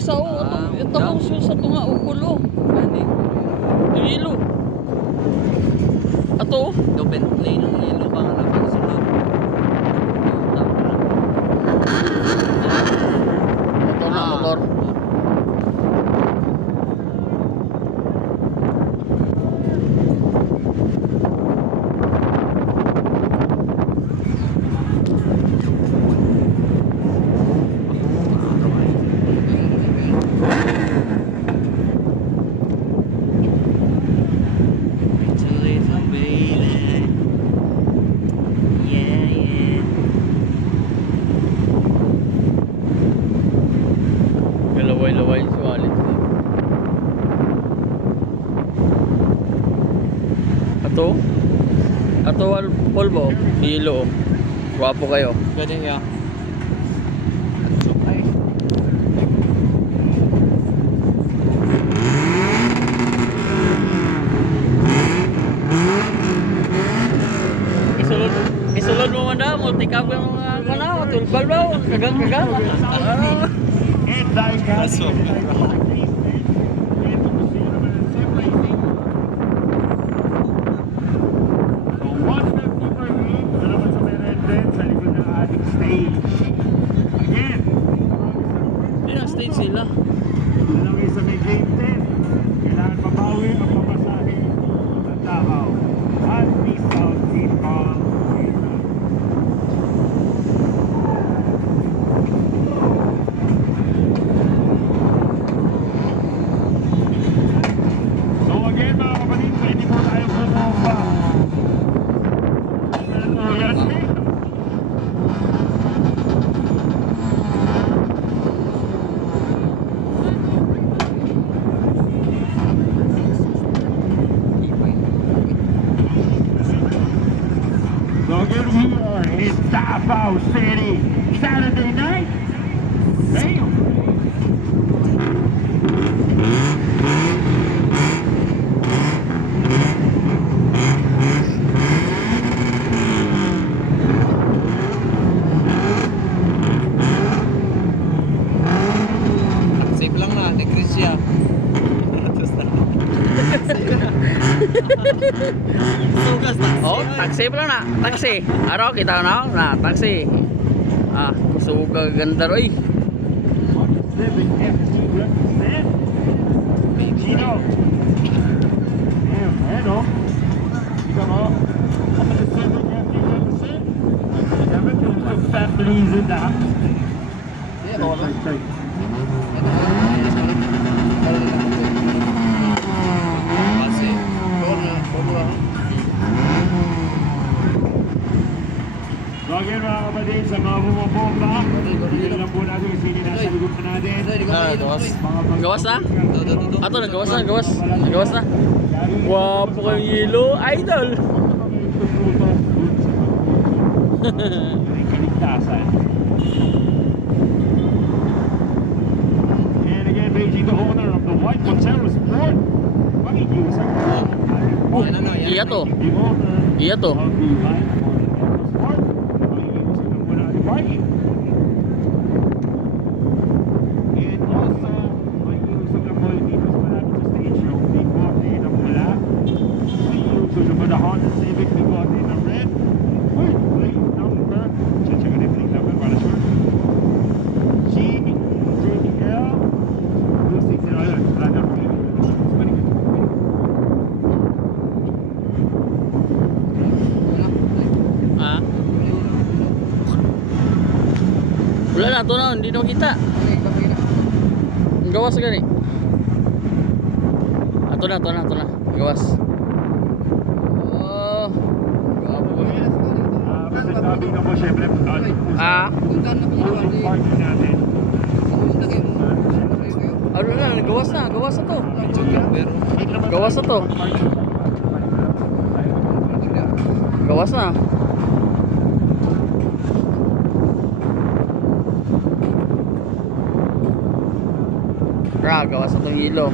isa o. Ah, Ito ko sa tunga o kulo. Ani. Tuilo. Ato. Do Bentley ng yellow pa nga napakasunod. Motor na motor. It's a little baby. Yeah, yeah. Walid. Ato? Ato wal polvo. Hilo. Gwapo kayo. Pwede ya. Isulod, isulod mo man daw, multi-cab yung mga kana, tulbal daw, kagang-kagang. Kaso. Again, Hindi na stage sila. lang isa may game 10. Kailangan mabawi ang pamasahe ng Davao. At the South Sea Ball. So again mga kapatid, pwede po tayo bumomba. Yes, So again, we are in Davao City, Saturday night. Damn. Safe lang na, Chris siya. Tapos na. Sugas na. Oh, taxi pala na. Taxi. Araw, kita na na. Taxi. Ah, suga ganda roy. Seven FG represent. Chino. Damn, man, again mga kapatid, sa mga bumabomba, hindi lang po natin kung sino nasa likod na natin. Ah, gawas. Na? Ato, nagawas na, gawas. Nagawas na. Gwapo kayong yelo, idol. Kaligtasan. And again, Beijing, the owner of the White Montero Sport. Ano, yan. Iya to. Iya to. of the White Montero Sport. Pakikiusap na po natin parking. And also, pakikiusap na po dito sa malapit sa stage show. May bote na pula. Pakikiusap na po na Honda Civic. May bote na red. Wait, wait, number. Check check yung plate number para sure. G, JDL, 260. Ayun, wala na po. Balik. Ah. Wala na, ito na, hindi na makita. Ang gawas gani. Ato na, ato na, ato na. Ang Gawas. Oh. Gwapo ko. Ah, kasi sabi na po, syempre, Ah. Pushing parking natin. Ano na, gawas na, gawas na to. Pero, Gawas na to. Gawas na. Ra, gawas na tong hilo.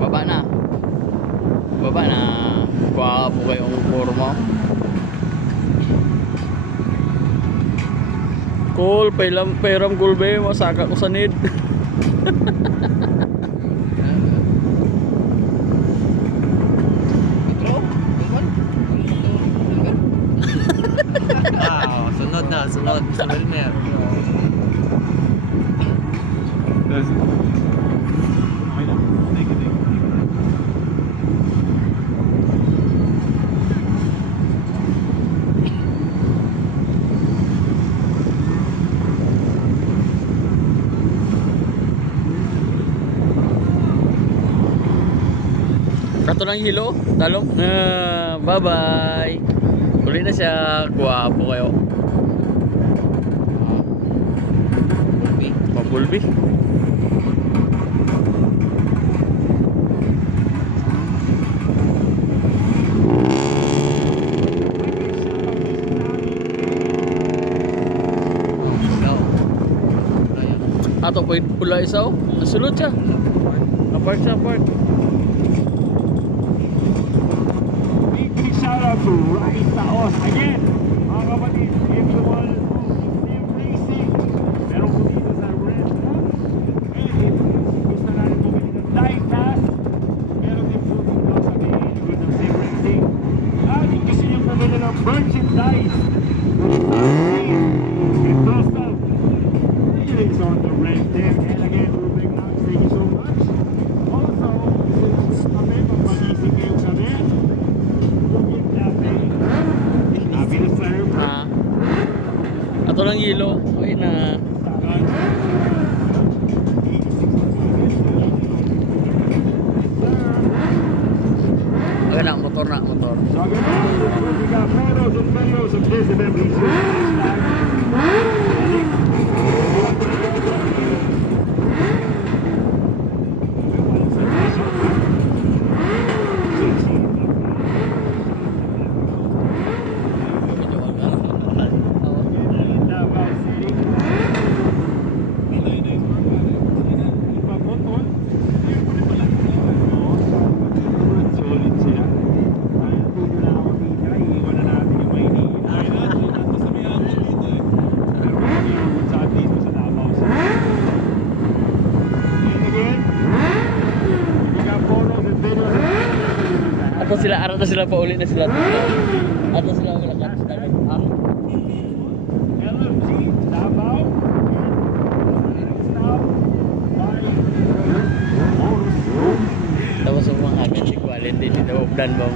Baba na. Baba na. Gwapo kayong forma. Cool, pailam, pairam gulbe, masaka ko sa need. Wow, sunod na, sunod. Sa Wilmer. That's, okay lang. Thank you, thank you. Kato ng hilo, talong. Ah, bye-bye. Uli na siya, guwapo kayo. Ayan. Ato po pula isaw. Nasulod siya. Apark siya, apark. Big, shout out to Rise Taos. Again, mga kapatid, if you want to Steam Racing, meron po dito sa Red Bull. And if gusto natin bumili ng diecast, meron din po dito sa may good ng Steam Racing. At if gusto nyo bumili ng merchandise, and Dostal, it is on the red deck. And again, Rubik Knox, thank you so much. Also, since kami, pag mag-isip kayo kami, Rubik Cafe, happy to serve. Ah. Ng hilo. Okay na. Okay na, motor na, motor. So again, we got photos and videos of this event. Please share Medyo wag na. Oo. Davao City. Pagmoton, solid sila. Kaya tulo na ako dito, iiwan na natin yung Maynila. Pero kung iiwan sa atin dito sa Davao City. And again, we got photos and videos. Ato sila, ara na sila pa uli na sila. Ato sila wala ka. Ah. LMG, Davao, Tapos agad si quality dito ubdan ba?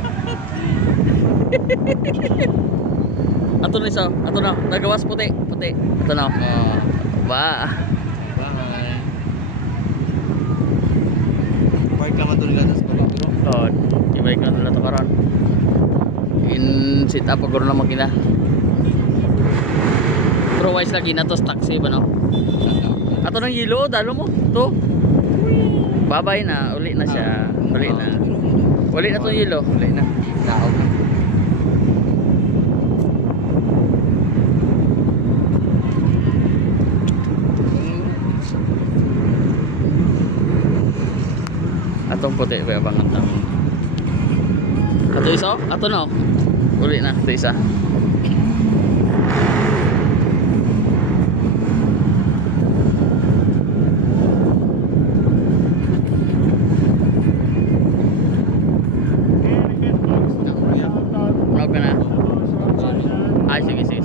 Ato na isa, ato na, nagawas puti, puti. Ato na. Ah, Ba. bye. Park lang ito nila sa baba. Oh, ibay ka nila to karon. In sit up na makina. Pero wise lagi na to taxi ba no? Ato nang hilo, dalo mo. To. Babay na, uli na siya. Uli na. Uli na to hilo, uli na. Daog na. Atong puti ba bang ang? Ato isa? Ato na. oh. Uli na, ato isa. Ay, sige, sige.